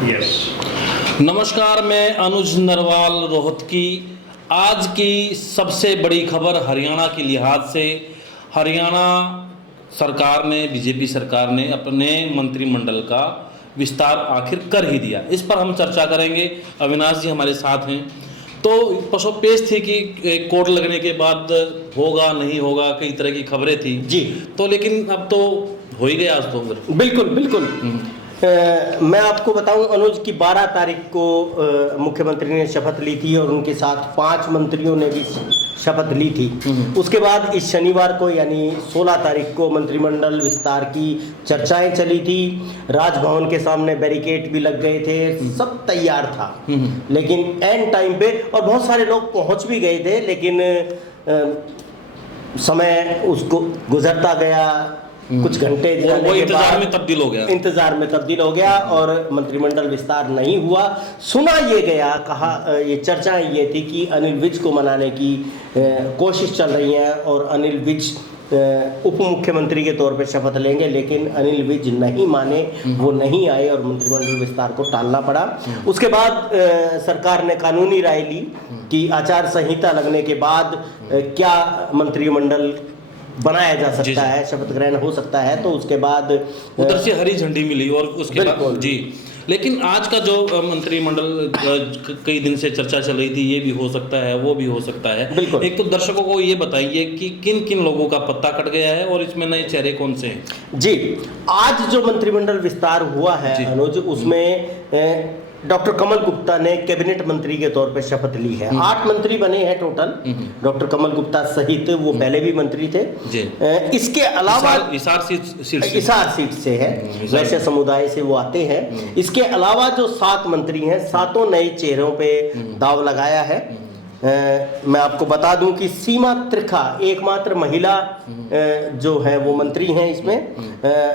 Yes. नमस्कार, मैं अनुज नरवाल रोहतकी। आज की सबसे बड़ी खबर हरियाणा के लिहाज से, हरियाणा सरकार ने, बीजेपी सरकार ने अपने मंत्रिमंडल का विस्तार आखिर कर ही दिया। इस पर हम चर्चा करेंगे। अविनाश जी हमारे साथ हैं। तो पसोपेश थी कि कोर्ट लगने के बाद होगा नहीं होगा, कई तरह की खबरें थी जी। तो लेकिन अब तो हो ही गया आज तो। बिल्कुल बिल्कुल। मैं आपको बताऊं अनुज की 12 तारीख को मुख्यमंत्री ने शपथ ली थी और उनके साथ 5 मंत्रियों ने भी शपथ ली थी। उसके बाद इस शनिवार को यानी 16 तारीख को मंत्रिमंडल विस्तार की चर्चाएं चली थी। राजभवन के सामने बैरिकेड भी लग गए थे, सब तैयार था। लेकिन एंड टाइम पे, और बहुत सारे लोग पहुंच भी गए थे, लेकिन समय उसको गुजरता गया। कुछ घंटे वो इंतजार में तब्दील हो गया और मंत्रिमंडल विस्तार नहीं हुआ। सुना ये गया, कहा ये चर्चाएं ये थी कि अनिल विज को मनाने की कोशिश चल रही है और अनिल विज उप मुख्यमंत्री के तौर पे शपथ लेंगे, लेकिन अनिल विज नहीं माने, वो नहीं आए और मंत्रिमंडल विस्तार को टालना पड़ा। उसके बाद सरकार ने कानूनी राय ली कि आचार संहिता लगने के बाद क्या मंत्रिमंडल बनाया जा सकता है, शपथ ग्रहण हो सकता है। तो उसके बाद उधर से हरी झंडी मिली और उसके बाद जी। लेकिन आज का जो मंत्रिमंडल कई दिन से चर्चा चल रही थी, ये भी हो सकता है, वो भी हो सकता है। एक तो दर्शकों को ये बताइए कि किन किन लोगों का पत्ता कट गया है और इसमें नए चेहरे कौन से हैं। जी, आज जो मंत्रिमंडल विस्तार हुआ है अनुज, उसमें डॉक्टर कमल गुप्ता ने कैबिनेट मंत्री के तौर पर शपथ ली है। 8 मंत्री बने हैं टोटल, डॉक्टर कमल गुप्ता सहित। वो पहले भी मंत्री थे। इसके अलावा हिसार सीट से है, वैश्य समुदाय से वो आते हैं। इसके अलावा जो 7 मंत्री हैं, 7 नए चेहरों पे दाव लगाया है। मैं आपको बता दूं कि सीमा त्रिखा एकमात्र महिला जो है वो मंत्री हैं इसमें।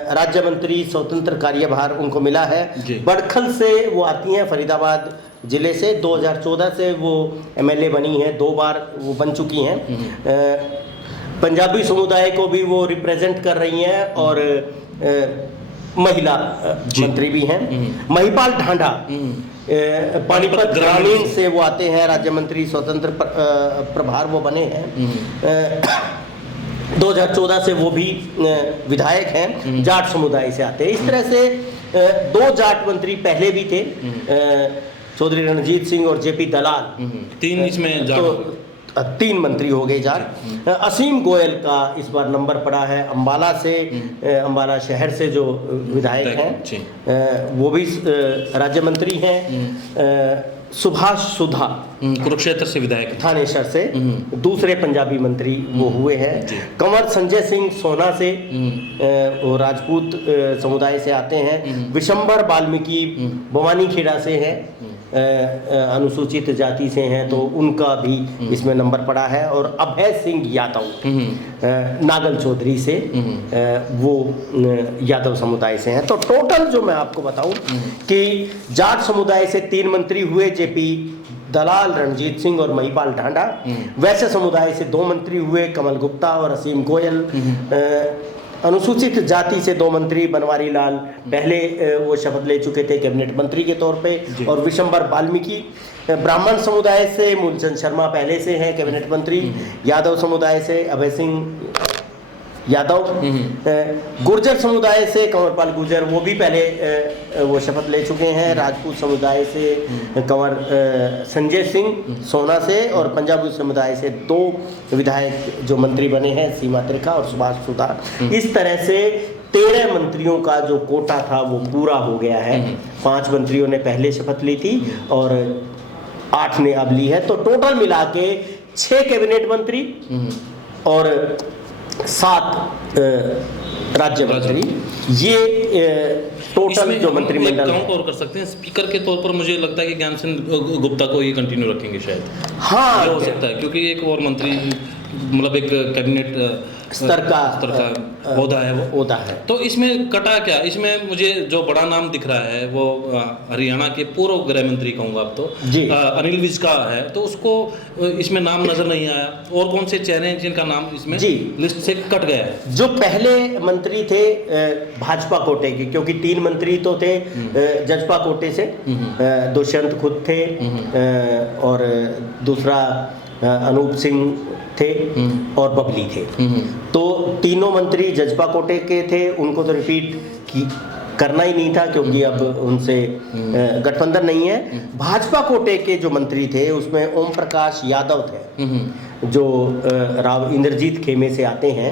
राज्य मंत्री स्वतंत्र कार्यभार उनको मिला है। बड़खल से वो आती हैं, फरीदाबाद जिले से। 2014 से वो एमएलए बनी हैं, 2 बार वो बन चुकी हैं। पंजाबी समुदाय को भी वो रिप्रेजेंट कर रही हैं और महिला मंत्री भी हैं। महिपाल ढांडा पानीपत ग्रामीण से वो आते हैं, राज्य मंत्री स्वतंत्र प्रभार वो बने हैं। 2014 से वो भी विधायक हैं, जाट समुदाय से आते हैं। इस तरह से 2 जाट मंत्री पहले भी थे, चौधरी रणजीत सिंह और जेपी दलाल। 3 इसमें जाट, 3 मंत्री हो गए जाट। असीम गोयल का इस बार नंबर पड़ा है अम्बाला से, अम्बाला शहर से जो विधायक हैं, वो भी राज्य मंत्री हैं। सुभाष सुधा कुरुक्षेत्र से विधायक, थानेसर से दूसरे पंजाबी मंत्री वो हुए हैं। कंवर संजय सिंह सोना से, वो राजपूत समुदाय से आते हैं। विशंबर वाल्मीकि भवानीखेड़ा से हैं, अनुसूचित जाति से हैं, तो उनका भी इसमें नंबर पड़ा है। और अभय सिंह यादव नागल चौधरी से, वो यादव समुदाय से हैं। तो टोटल जो मैं आपको बताऊं कि जाट समुदाय से 3 मंत्री हुए, जेपी दलाल, रणजीत सिंह और महिपाल ढांडा। वैश्य समुदाय से 2 मंत्री हुए, कमल गुप्ता और असीम गोयल। अनुसूचित जाति से 2 मंत्री, बनवारी लाल पहले वो शपथ ले चुके थे कैबिनेट मंत्री के तौर पे, और विशंबर वाल्मीकि। ब्राह्मण समुदाय से मूलचंद शर्मा पहले से हैं कैबिनेट मंत्री। यादव समुदाय से अभय सिंह यादव। गुर्जर समुदाय से कंवरपाल गुर्जर, वो भी पहले वो शपथ ले चुके हैं। राजपूत समुदाय से कंवर संजय सिंह सोना से, और पंजाबी समुदाय से 2 विधायक जो मंत्री बने हैं, सीमा त्रिखा और सुभाष सुधा। इस तरह से 13 मंत्रियों का जो कोटा था वो पूरा हो गया है। 5 मंत्रियों ने पहले शपथ ली थी और 8 ने अब ली है। तो टोटल मिला के 6 कैबिनेट मंत्री और 7 राज्य मंत्री, ये टोटल जो मंत्रिमंडल काउंट और कर सकते हैं। स्पीकर के तौर पर मुझे लगता है कि ज्ञान सिंह गुप्ता को ये कंटिन्यू रखेंगे शायद। हाँ, हो सकता है, क्योंकि एक और मंत्री, मतलब एक कैबिनेट स्तर का ओहदा है वो ओहदा है। तो इसमें कटा क्या? इसमें मुझे जो बड़ा नाम दिख रहा है वो हरियाणा के पूर्व गृह मंत्री कहूँगा अब तो जी। अनिल विज का है, तो उसको इसमें नाम नजर नहीं आया। और कौन से चेहरे हैं जिनका नाम इसमें जी लिस्ट से कट गया है? जो पहले मंत्री थे भाजपा कोटे के, क्योंकि 3 मंत्री तो थे जजपा कोटे से, दुष्यंत खुद थे और दूसरा अनूप सिंह थे और बबली थे। तो तीनों मंत्री जजपा कोटे के थे, उनको तो रिपीट करना ही नहीं था क्योंकि अब उनसे गठबंधन नहीं है। भाजपा कोटे के जो मंत्री थे उसमें ओम प्रकाश यादव थे जो राव इंद्रजीत खेमे से आते हैं,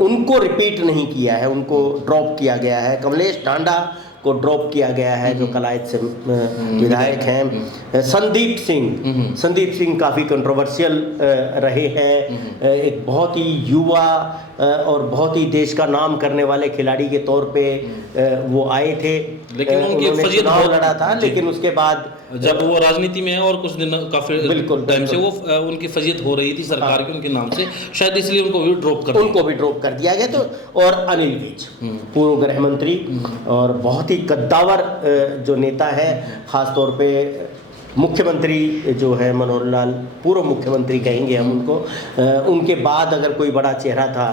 उनको रिपीट नहीं किया है, उनको ड्रॉप किया गया है। कमलेश टांडा को ड्रॉप किया गया है जो कलायत से विधायक हैं। संदीप सिंह काफ़ी कंट्रोवर्शियल रहे हैं, एक बहुत ही युवा और बहुत ही देश का नाम करने वाले खिलाड़ी के तौर पे वो आए थे, लेकिन उनकी फजीयत चुनाव लड़ा था, लेकिन उसके बाद जब वो राजनीति में है और कुछ दिन काफी टाइम से वो उनकी फजीयत हो रही थी सरकार के उनके नाम से, शायद इसलिए उनको भी ड्रॉप कर दिया गया। तो और अनिल विज पूर्व गृह मंत्री और बहुत ही कद्दावर जो नेता है, खासतौर पे मुख्यमंत्री जो है मनोहर लाल, पूर्व मुख्यमंत्री कहेंगे हम उनको, उनके बाद अगर कोई बड़ा चेहरा था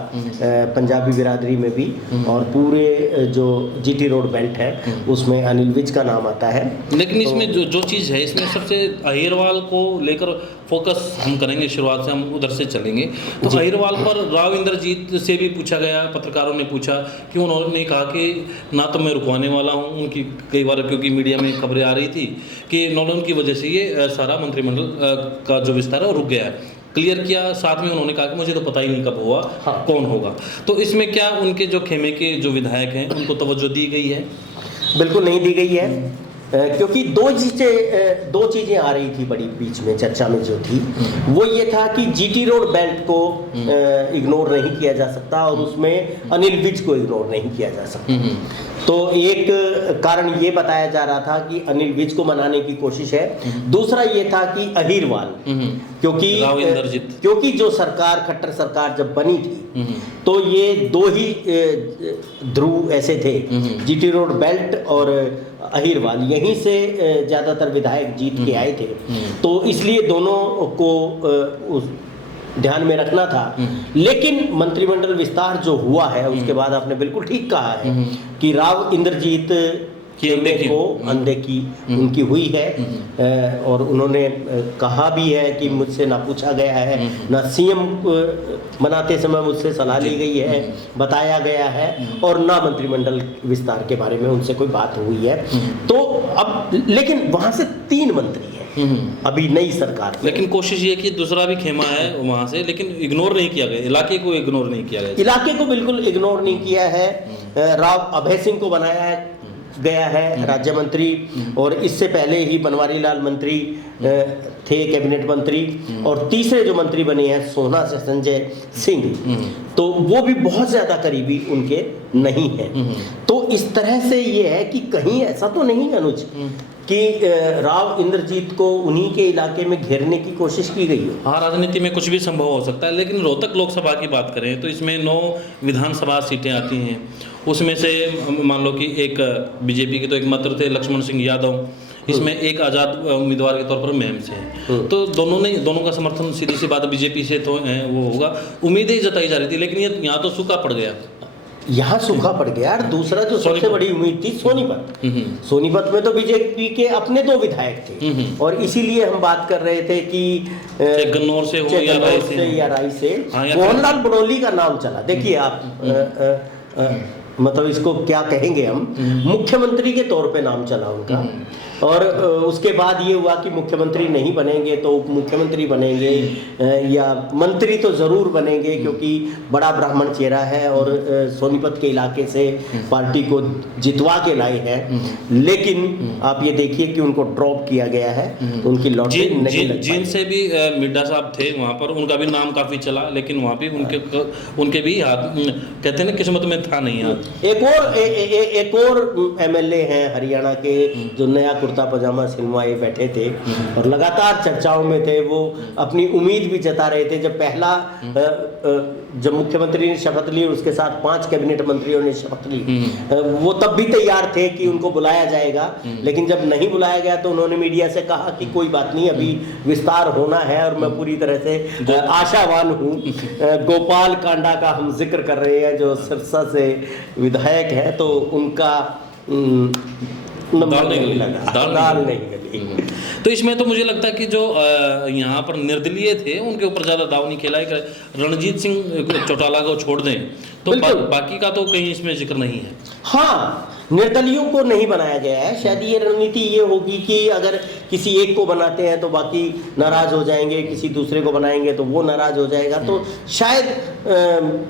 पंजाबी बिरादरी में भी और पूरे जो जीटी रोड बेल्ट है उसमें अनिल विज का नाम आता है। लेकिन इसमें जो चीज़ है, इसमें सबसे अहिरवाल को लेकर फोकस हम करेंगे, शुरुआत से हम उधर से चलेंगे। तो अहिरवाल पर राव इंद्रजीत से भी पूछा गया, पत्रकारों ने पूछा कि उन्होंने कहा कि ना तो मैं रुकवाने वाला हूँ, उनकी कई बार क्योंकि मीडिया में खबरें आ रही थी कि नॉर्डन की वजह से ये सारा मंत्रिमंडल का जो विस्तार है वो रुक गया है, क्लियर किया। साथ में उन्होंने कहा कि मुझे तो पता ही नहीं कब हुआ, कौन होगा। तो इसमें क्या उनके जो खेमे के जो विधायक हैं उनको तवज्जो दी गई है? बिल्कुल नहीं दी गई है, क्योंकि दो चीज़ें आ रही थी बड़ी बीच में चर्चा में जो थी, वो ये था कि जीटी रोड बेल्ट को इग्नोर नहीं किया जा सकता और उसमें अनिल विज को इग्नोर नहीं किया जा सकता। तो एक कारण ये बताया जा रहा था कि अनिल विज को मनाने की कोशिश है, दूसरा ये था कि अहिरवाल, क्योंकि जो सरकार खट्टर सरकार जब बनी थी तो ये 2 ही ध्रुव ऐसे थे, जीटी रोड बेल्ट और अहिरवाल, यहीं से ज़्यादातर विधायक जीत के आए थे, तो इसलिए दोनों को ध्यान में रखना था। लेकिन मंत्रिमंडल विस्तार जो हुआ है उसके बाद आपने बिल्कुल ठीक कहा है कि राव इंद्रजीत को अनदेखी उनकी हुई है और उन्होंने कहा भी है कि मुझसे ना पूछा गया है, ना सीएम बनाते समय मुझसे सलाह ली गई है, बताया गया है, और ना मंत्रिमंडल विस्तार के बारे में उनसे कोई बात हुई है। तो अब लेकिन वहां से 3 मंत्री हैं अभी नई सरकार, लेकिन कोशिश ये कि दूसरा भी खेमा है वहां से, लेकिन इग्नोर नहीं किया गया, इलाके को इग्नोर नहीं किया गया, इलाके को बिल्कुल इग्नोर नहीं किया है। राव अभय सिंह को बनाया गया है राज्य मंत्री, और इससे पहले ही बनवारी लाल मंत्री थे, कैबिनेट मंत्री, और तीसरे जो मंत्री बने हैं सोहना से संजय सिंह, तो वो भी बहुत ज़्यादा करीबी उनके नहीं हैं। तो इस तरह से ये है कि कहीं ऐसा तो नहीं अनुज कि राव इंद्रजीत को उन्हीं के इलाके में घेरने की कोशिश की गई हो। हाँ, राजनीति में कुछ भी संभव हो सकता है, लेकिन रोहतक लोकसभा की बात करें तो इसमें 9 विधानसभा सीटें आती हैं, उसमें से मान लो कि एक बीजेपी के तो एक मात्र थे लक्ष्मण सिंह यादव, इसमें एक आज़ाद उम्मीदवार के तौर पर मेम से हैं, तो दोनों का समर्थन सीधी सी बात बीजेपी से तो वो होगा, उम्मीदें जताई जा रही थी, लेकिन ये यहाँ तो सूखा पड़ गया, यहाँ सूखा पड़ गया। और दूसरा जो सबसे बड़ी उम्मीद थी सोनीपत में तो बीजेपी के अपने 2 विधायक थे, और इसीलिए हम बात कर रहे थे कि गन्नौर से हो या राय से मोहनलाल बनोली का नाम चला। देखिए आप मतलब इसको क्या कहेंगे हम, मुख्यमंत्री के तौर पे नाम चला उनका, और उसके बाद ये हुआ कि मुख्यमंत्री नहीं बनेंगे तो उप मुख्यमंत्री बनेंगे या मंत्री तो ज़रूर बनेंगे, क्योंकि बड़ा ब्राह्मण चेहरा है और सोनीपत के इलाके से पार्टी को जितवा के लाए हैं। लेकिन आप ये देखिए कि उनको ड्रॉप किया गया है, उनकी लॉटरी नहीं लग पाई। जिनसे भी मिड्डा साहब थे वहाँ पर, उनका भी नाम काफ़ी चला, लेकिन वहाँ भी उनके भी हाथ, कहते हैं ना, किस्मत में था नहीं हाथ। एक और एमएलए हैं हरियाणा के जो नया कुर्ता पजामा सिलवाए बैठे थे और लगातार चर्चाओं में थे, वो अपनी उम्मीद भी जता रहे थे। जब पहला जब मुख्यमंत्री ने शपथ ली और उसके साथ 5 कैबिनेट मंत्रियों ने शपथ ली, वो तब भी तैयार थे कि उनको बुलाया जाएगा, लेकिन जब नहीं बुलाया गया तो उन्होंने मीडिया से कहा कि कोई बात नहीं, अभी विस्तार होना है और मैं पूरी तरह से आशावान हूँ। गोपाल कांडा का हम जिक्र कर रहे हैं, जो सिरसा से विधायक है, तो उनका दाल नहीं गली। तो इसमें तो मुझे लगता है कि जो यहाँ पर निर्दलीय थे उनके ऊपर ज़्यादा दाव नहीं खेला है। रणजीत सिंह चौटाला को छोड़ दें तो बाकी का तो कहीं इसमें जिक्र नहीं है। हाँ, निर्दलियों को नहीं बनाया गया है। शायद ये रणनीति ये होगी कि अगर किसी एक को बनाते हैं तो बाकी नाराज हो जाएंगे, किसी दूसरे को बनाएंगे तो वो नाराज हो जाएगा, तो शायद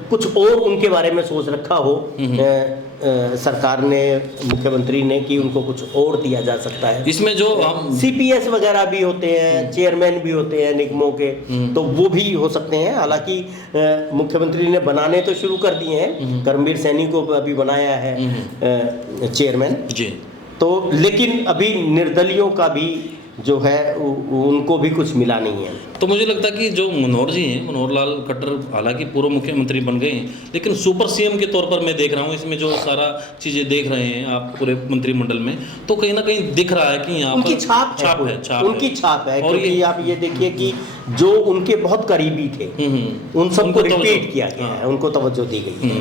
कुछ और उनके बारे में सोच रखा हो सरकार ने, मुख्यमंत्री ने, कि उनको कुछ और दिया जा सकता है। इसमें जो हम CPS वगैरह भी होते हैं, चेयरमैन भी होते हैं निगमों के, तो वो भी हो सकते हैं। हालांकि मुख्यमंत्री ने बनाने तो शुरू कर दिए हैं, करमबीर सैनी को अभी बनाया है चेयरमैन जी, तो लेकिन अभी निर्दलियों का भी जो है उनको भी कुछ मिला नहीं है। तो मुझे लगता है कि जो मनोहर जी हैं, मनोहर लाल खट्टर हालांकि पूर्व मुख्यमंत्री बन गए हैं, लेकिन सुपर CM के तौर पर मैं देख रहा हूँ इसमें जो सारा चीज़ें देख रहे हैं आप पूरे मंत्रिमंडल में, तो कहीं ना कहीं दिख रहा है कि यहाँ उनकी पर छाप है, उनकी छाप है। और क्योंकि आप ये देखिए कि जो उनके बहुत करीबी थे उन सबको रिपीट किया गया है, उनको तवज्जो दी गई है।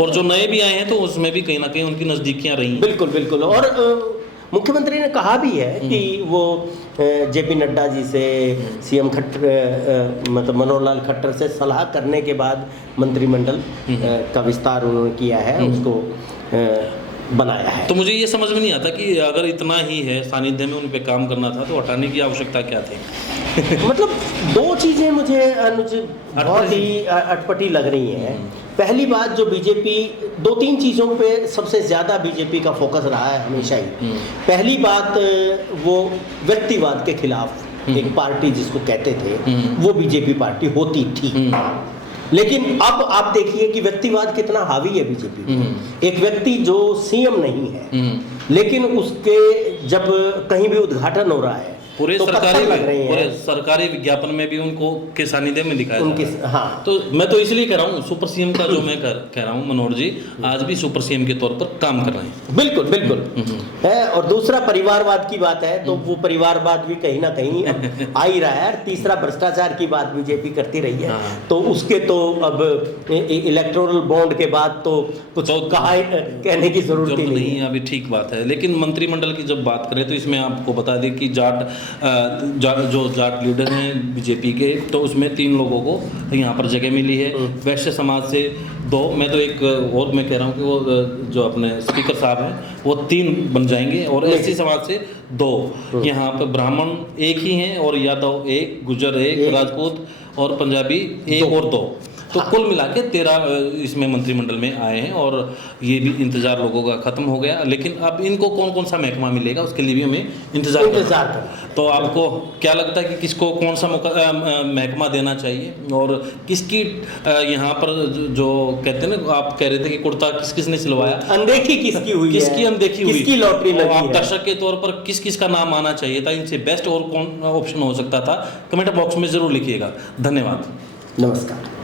और जो नए भी आए हैं तो उसमें भी कहीं ना कहीं उनकी नज़दीकियाँ रही। बिल्कुल बिल्कुल। और मुख्यमंत्री ने कहा भी है कि वो JP नड्डा जी से, CM खट्टर मतलब मनोहर लाल खट्टर से सलाह करने के बाद मंत्रिमंडल का विस्तार उन्होंने किया है, उसको बनाया है। तो मुझे ये समझ में नहीं आता कि अगर इतना ही है सानिध्य में उन पे काम करना था तो हटाने की आवश्यकता क्या थी? मतलब दो चीज़ें मुझे बहुत ही अटपटी लग रही हैं। पहली बात, जो बीजेपी 2-3 चीज़ों पे सबसे ज़्यादा बीजेपी का फोकस रहा है हमेशा ही। पहली बात, वो व्यक्तिवाद के खिलाफ एक पार्टी जिसको कहते थे वो बीजेपी पार्टी होती थी, लेकिन अब आप देखिए कि व्यक्तिवाद कितना हावी है बीजेपी। एक व्यक्ति जो CM नहीं है, लेकिन उसके जब कहीं भी उद्घाटन हो रहा है पूरे तो सरकारी विज्ञापन में भी उनको के सानिध्य में दिखाया उनके, हाँ। तो मैं तो इसलिए कह रहा हूँ सुपर CM का जो मैं कह रहा हूँ, मनोहर जी आज भी सुपर CM के तौर पर काम कर रहे हैं। बिल्कुल बिल्कुल है। और दूसरा परिवारवाद की बात है, तो वो परिवारवाद भी कहीं ना कहीं अब आ ही रहा है। तीसरा, भ्रष्टाचार की बात बीजेपी करती रही है, तो उसके तो अब इलेक्टोरल बॉन्ड के बाद तो कुछ कहने की जरूरत ही नहीं है। अभी ठीक बात है। लेकिन मंत्रिमंडल की जब बात करें तो इसमें आपको बता दें कि जो जाट लीडर हैं बीजेपी के, तो उसमें 3 लोगों को यहाँ पर जगह मिली है। वैश्य समाज से 2, मैं तो एक और मैं कह रहा हूँ कि वो जो अपने स्पीकर साहब हैं वो 3 बन जाएंगे, और SC समाज से 2। यहाँ पर ब्राह्मण 1 ही हैं, और यादव 1, गुर्जर 1, राजपूत और पंजाबी 1 और 2, तो कुल मिला के 13 इसमें मंत्रिमंडल में आए हैं। और ये भी इंतजार लोगों का खत्म हो गया। लेकिन अब इनको कौन कौन सा महकमा मिलेगा उसके लिए भी हमें इंतजार करना। तो आपको क्या लगता है कि किसको कौन सा महकमा देना चाहिए, और किसकी यहाँ पर जो कहते हैं ना, आप कह रहे थे कि कुर्ता किस किस ने सिलवाया, अनदेखी किसकी हुई, किसकी अनदेखी हुई, किसकी लॉटरी लगी है? आप दर्शक के तौर पर किस किस का नाम आना चाहिए था, इनसे बेस्ट और कौन ऑप्शन हो सकता था, कमेंट बॉक्स में जरूर लिखिएगा। धन्यवाद, नमस्कार।